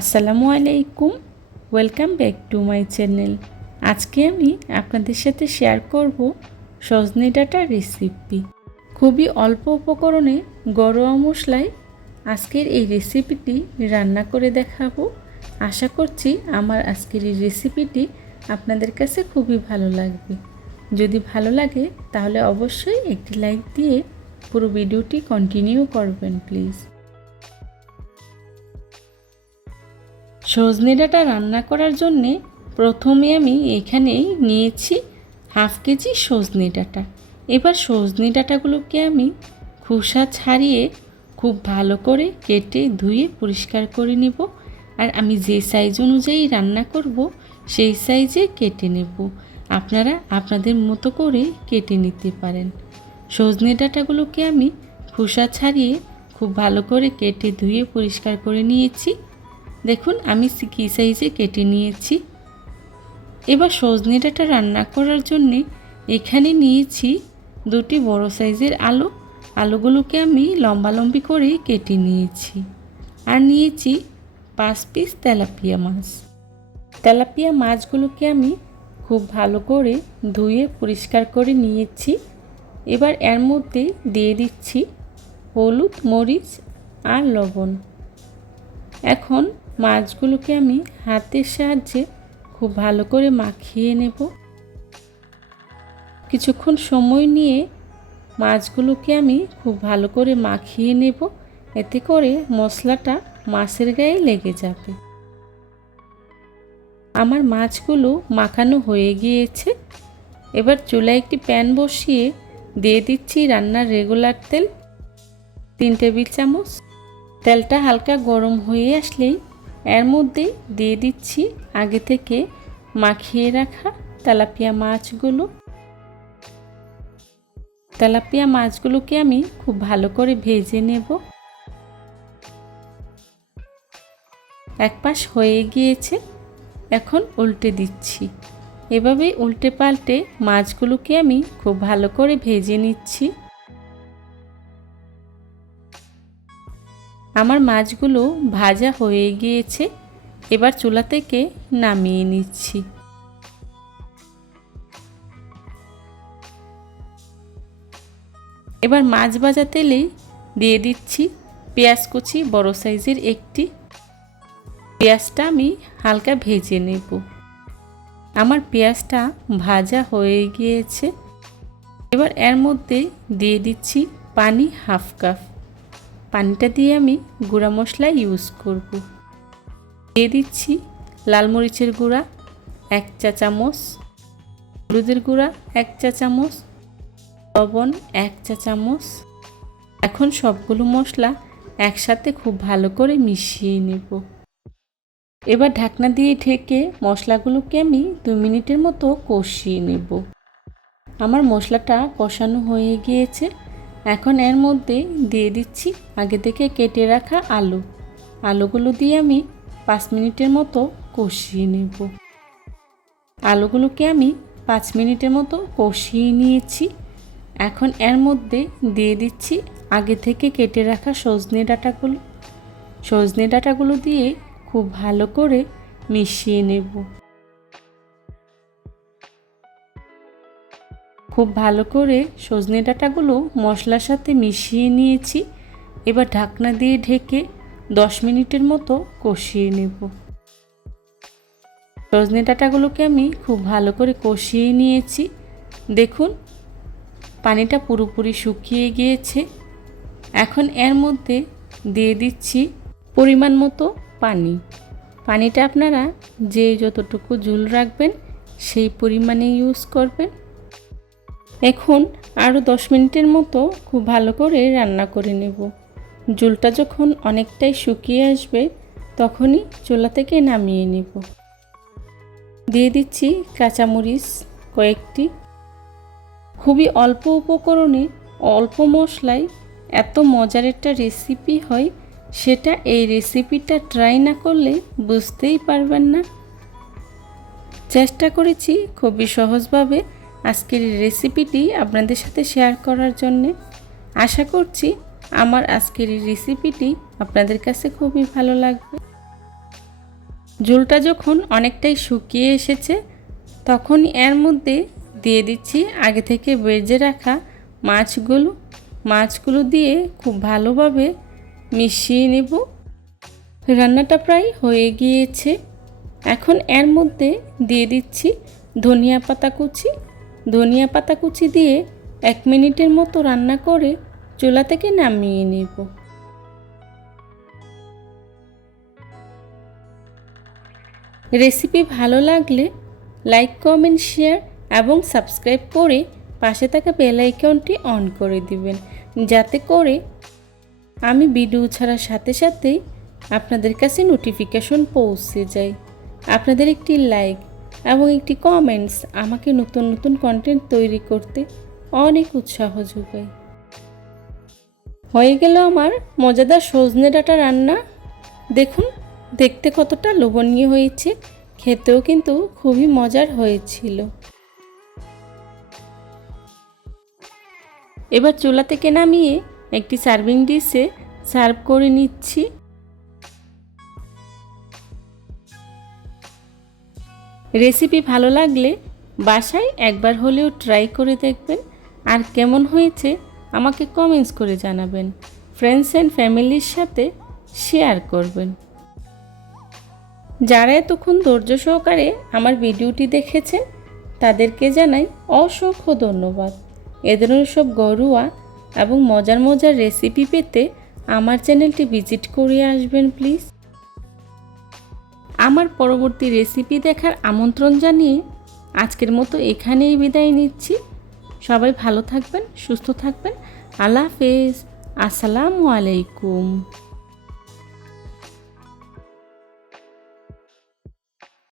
আসসালামু আলাইকুম welcome back to my channel আজকে আমি আপনাদের সাথে শেয়ার করব সজনে ডাটার রেসিপি খুবই অল্প উপকরণে গরুয়া মশলায় আজকের এই রেসিপিটি রান্না করে দেখাবো। আশা করছি আমার আজকের এই রেসিপিটি আপনাদের কাছে খুবই ভালো লাগবে। যদি ভালো লাগে, তাহলে অবশ্যই একটি লাইক দিয়ে পুরো ভিডিওটি কন্টিনিউ করবেন প্লিজ সজনে ডাঁটা রান্না করার জন্যে প্রথমে আমি এখানেই নিয়েছি হাফ কেজি সজনে ডাঁটা এবার সজনে ডাঁটাগুলোকে আমি খোসা ছাড়িয়ে খুব ভালো করে কেটে ধুয়ে পরিষ্কার করে নেব আর আমি যে সাইজ অনুযায়ী রান্না করব সেই সাইজে কেটে নেব। আপনারা আপনাদের মতো করে কেটে নিতে পারেন। সজনে ডাঁটাগুলোকে আমি খোসা ছাড়িয়ে খুব ভালো করে কেটে ধুয়ে পরিষ্কার করে নিয়েছি। দেখুন, আমি কী সাইজে কেটে নিয়েছি। এবার সজনে ডাঁটা রান্না করার জন্যে এখানে নিয়েছি দুটি বড় সাইজের আলু। আলুগুলোকে আমি লম্বালম্বি করে কেটে নিয়েছি। আর নিয়েছি পাঁচ পিস তেলাপিয়া মাছ। তেলাপিয়া মাছগুলোকে আমি খুব ভালো করে ধুয়ে পরিষ্কার করে নিয়েছি। এবার এর মধ্যে দিয়ে দিচ্ছি হলুদ, মরিচ আর লবণ। এখন মাছগুলোকে আমি হাতের সাহায্যে খুব ভালো করে মাখিয়ে নেব। কিছুক্ষণ সময় নিয়ে মাছগুলোকে আমি খুব ভালো করে মাখিয়ে নেব। এতে করে মশলাটা মাছের গায়ে লেগে যাবে। আমার মাছগুলো মাখানো হয়ে গিয়েছে। এবার চুলায় একটি প্যান বসিয়ে দিয়ে দিচ্ছি রান্নার রেগুলার তেল। তিন টেবিল চামচ। তেলটা হালকা গরম হয়ে আসলেই এর মধ্যে দিয়ে দিচ্ছি আগে থেকে মাখিয়ে রাখা তেলাপিয়া মাছগুলো। তেলাপিয়া মাছগুলোকে আমি খুব ভালো করে ভেজে নেব। এক পাশ হয়ে গিয়েছে, এখন উল্টে দিচ্ছি। এভাবেই উল্টে পাল্টে মাছগুলোকে আমি খুব ভালো করে ভেজে নিচ্ছি। আমার মাছগুলো ভাজা হয়ে গিয়েছে, এবার চুলা থেকে নামিয়ে নিচ্ছি। এবার মাছ ভাজা তেলেই দিয়ে দিচ্ছি পেঁয়াজ কুচি বড় সাইজের একটি। পেঁয়াজটা আমি হালকা ভেজে নেব। আমার পেঁয়াজটা ভাজা হয়ে গিয়েছে। এবার এর মধ্যে দিয়ে দিচ্ছি পানি হাফ কাপ। পানিটা দিয়ে আমি গুঁড়া মশলা ইউজ করব। দিয়ে দিচ্ছি লাল মরিচের গুঁড়া, এক চা চামচ, হলুদের গুঁড়া, এক চা চামচ, লবণ, এক চা চামচ। এখন সবগুলো মশলা একসাথে খুব ভালো করে মিশিয়ে নেব। এবার ঢাকনা দিয়ে ঢেকে মশলাগুলোকে আমি দু মিনিটের মতো কষিয়ে নেব। আমার মশলাটা কষানো হয়ে গিয়েছে। এখন এর মধ্যে দিয়ে দিচ্ছি আগে থেকে কেটে রাখা আলু। আলুগুলো দিয়ে আমি পাঁচ মিনিটের মতো কষিয়ে নেব। আলুগুলোকে আমি পাঁচ মিনিটের মতো কষিয়ে নিয়েছি। এখন এর মধ্যে দিয়ে দিচ্ছি আগে থেকে কেটে রাখা সজনে ডাঁটাগুলো। সজনে ডাঁটাগুলো দিয়ে খুব ভালো করে মিশিয়ে নেব। খুব ভালো করে সজনে ডাঁটাগুলো মশলার সাথে মিশিয়ে নিয়েছি। এবার ঢাকনা দিয়ে ঢেকে দশ মিনিটের মতো কষিয়ে নেব। সজনে ডাঁটাগুলোকে আমি খুব ভালো করে কষিয়ে নিয়েছি। দেখুন, পানিটা পুরোপুরি শুকিয়ে গিয়েছে। এখন এর মধ্যে দিয়ে দিচ্ছি পরিমাণ মতো পানি। পানিটা আপনারা যে যতটুকু ঝুল রাখবেন, সেই পরিমাণে ইউজ করবেন। এখন আরও দশ মিনিটের মতো খুব ভালো করে রান্না করে নেব। জুলটা যখন অনেকটাই শুকিয়ে আসবে, তখনই চুলা থেকে নামিয়ে নেব। দিয়ে দিচ্ছি কাঁচামরিচ কয়েকটি। খুবই অল্প উপকরণে অল্প মশলায় এত মজার একটা রেসিপি হয়, সেটা এই রেসিপিটা ট্রাই না করলে বুঝতেই পারবেন না। চেষ্টা করেছি খুবই সহজভাবে আজকের রেসিপিটি আপনাদের সাথে শেয়ার করার জন্যে আশা করছি আমার আজকের এই রেসিপিটি আপনাদের কাছে খুবই ভালো লাগবে। ঝোলটা যখন অনেকটাই শুকিয়ে এসেছে তখন এর মধ্যে দিয়ে দিচ্ছি আগে থেকে বেজে রাখা মাছগুলো। মাছগুলো দিয়ে খুব ভালোভাবে মিশিয়ে নেব। রান্নাটা প্রায় হয়ে গিয়েছে। এখন এর মধ্যে দিয়ে দিচ্ছি ধনিয়া পাতা কুচি ধনিয়া পাতা কুচি দিয়ে এক মিনিটের মতো রান্না করে চুলা থেকে নামিয়ে নেব। রেসিপি ভালো লাগলে লাইক, কমেন্ট, শেয়ার এবং সাবস্ক্রাইব করে পাশে থাকা বেল আইকনটি অন করে দিবেন। যাতে করে আমি ভিডিও ছাড়ার সাথে সাথেই আপনাদের কাছে নোটিফিকেশন পৌঁছে যায়। আপনাদের একটি লাইক এবং একটি কমেন্টস আমাকে নতুন নতুন কন্টেন্ট তৈরি করতে অনেক উৎসাহ যোগায়। হয়ে গেল আমার মজাদার সজনে ডাটা রান্না। দেখুন, দেখতে কতটা লোভনীয় হয়েছে, খেতেও কিন্তু খুবই মজার হয়েছিল। এবার চুলা থেকে নামিয়ে একটি সার্ভিং ডিশে সার্ভ করে নিচ্ছি। রেসিপি ভালো লাগলে বাসায় একবার হলেও ট্রাই করে দেখবেন। আর কেমন হয়েছে আমাকে কমেন্টস করে জানাবেন। ফ্রেন্ডস অ্যান্ড ফ্যামিলির সাথে শেয়ার করবেন। যারা এতক্ষণ ধৈর্য সহকারে আমার ভিডিওটি দেখেছেন, তাদেরকে জানাই অসংখ্য ধন্যবাদ। এ ধরনের সব ঘরোয়া এবং মজার মজার রেসিপি পেতে আমার চ্যানেলটি ভিজিট করে আসবেন, প্লিজ। আমার পরবর্তী রেসিপি দেখার আমন্ত্রণ জানিয়ে আজকের মতো এখানেই বিদায় নিচ্ছি। সবাই ভালো থাকবেন, সুস্থ থাকবেন। আল্লাহ হাফেজ। আসসালামু আলাইকুম।